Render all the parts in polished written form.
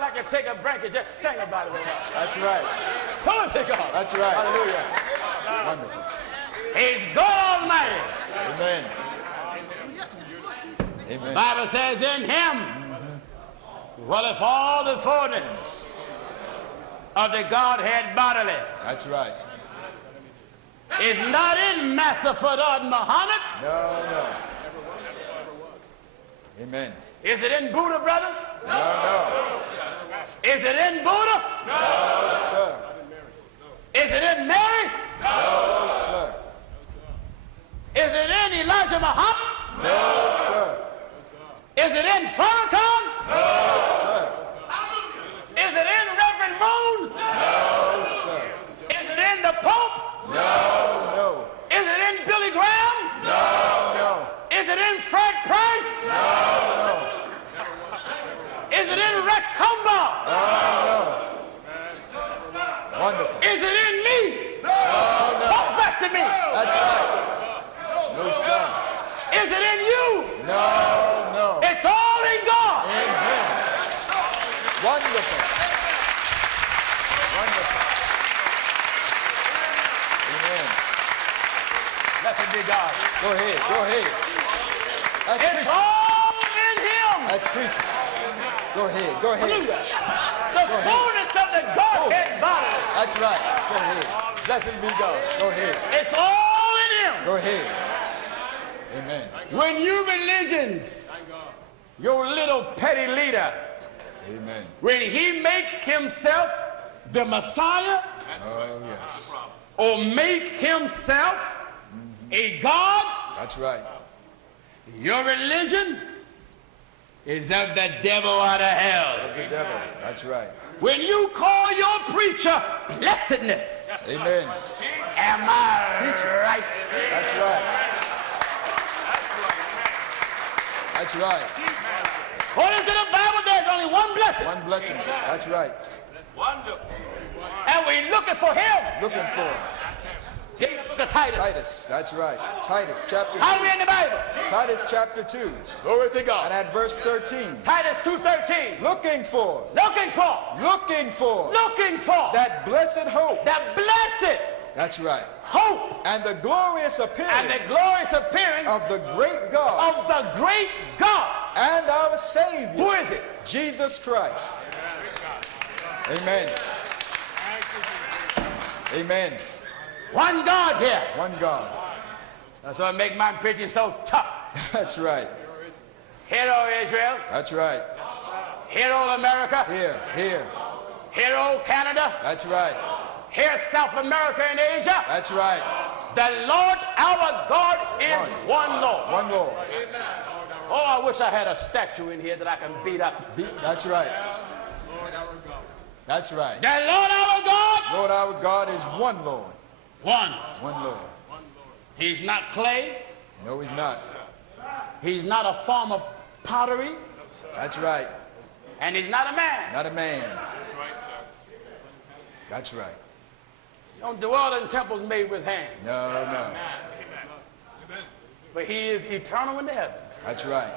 I'd like to take a break and just sing about it. That's right. Come on, take off. That's right. Hallelujah. Wonderful. He's God Almighty. Amen. Amen. The Bible says in him, well, if all the fullness of the Godhead bodily. That's right. Is not in Master Fadad Muhammad. No. Amen. Is it in Buddha, brothers? No. Is it in Buddha? No, sir. Is it in Mary? No, sir. Is it in Elijah Muhammad? No, sir. Is it in Farrakhan? No, sir. Is it in Reverend Moon? No, sir. Is it in the Pope? No. Is it in Billy Graham? No. Is it in Fred Price? No. Is it in Rex Humbard? No. Wonderful. Is it in me? No. Talk back to me. That's right. No, sir. Is it in you? No. It's all in God. Amen. Wonderful. Amen. Blessed be God. Go ahead. That's It's preaching. all in him. That's preaching. Go ahead. Hallelujah. The fullness of the Godhead body. That's right. Go ahead. Blessed be God. Go ahead. It's all in him. Go ahead. Amen. When you religions, your little petty leader, Amen. when he make himself the Messiah, Oh, yes. or make himself a God, That's right. your religion is of the devil out of hell. The devil. That's right. When you call your preacher blessedness, Amen. am I Teacher. right? That's right. That's right. According to the Bible, there's only one blessing. One blessing. That's right. And we're looking for him. Looking for Get the Titus. Titus. That's right. Titus chapter 2. How are we in the Bible? Titus chapter 2. Glory to And God. at verse 13. Titus 2:13. Looking for that blessed hope. That blessed That's right. hope And the glorious and appearing the glorious appearing of the great God of the great God. and our Savior, Who is it? Jesus Christ. Amen. Amen. One God here. One God. That's why I make my preaching so tough. That's right. Hear, O Israel. That's right. Hear, O America. Here. Hear, O Canada. That's right. Hear, South America and Asia. That's right. The Lord our God is one Lord. One Lord. Oh, I wish I had a statue in here that I can beat up. That's right. That's right. The Lord our God. Lord our God is one Lord. One. One Lord. He's not clay. No, he's not. He's not a form of pottery. That's right. And he's not a man. Not a man. That's right. Don't dwell in temples made with hands. No. But he is eternal in the heavens. That's right.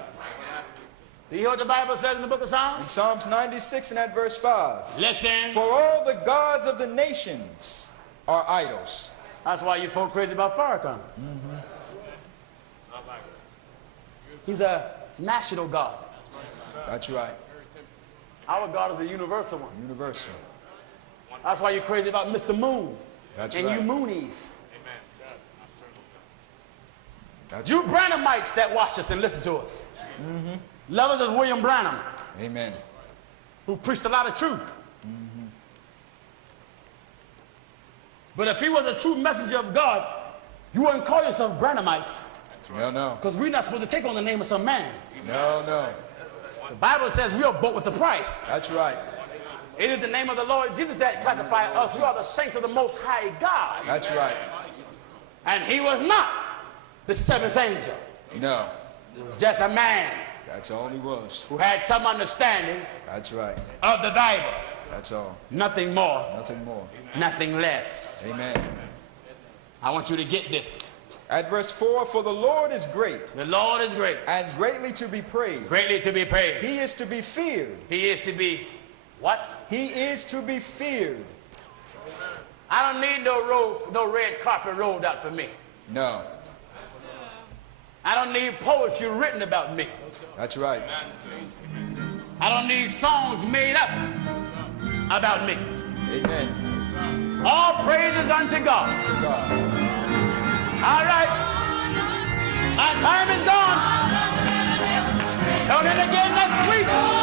Do you hear what the Bible says in the book of In Psalms? Psalms 96 and at verse 5. Listen. For all the gods of the nations are idols. That's why you folk crazy about Farrakhan. He's a national God. That's right. Our God is a universal one. Universal. That's why you're crazy about Mr. Moon. That's and right. you Moonies. That's You Branhamites that watch us and listen to us. Lovers of William Branham, Amen. who preached a lot of truth. But if he was a true messenger of God, you wouldn't call yourself Branhamites, No. because we're not supposed to take on the name of some man. No. The Bible says we are bought with a price. That's right. It is the name of the Lord Jesus that classifies us. We are the saints of the Most High God. That's right. And he was not the seventh angel. No. He was just a man That's all he was. who had some understanding That's right. of the Bible. That's all. Nothing more, Nothing more. nothing less. Amen. I want you to get this. At verse 4, for the Lord is great The Lord is great, and greatly to be praised. greatly to be praised. He is to be feared He is to be What? He is to be feared. I don't need no red carpet rolled out for me. No. I don't need poetry written about me. That's right. I don't need songs made up about me. Amen. All praises unto God. To God. All right. My time is gone. Tune in again next week.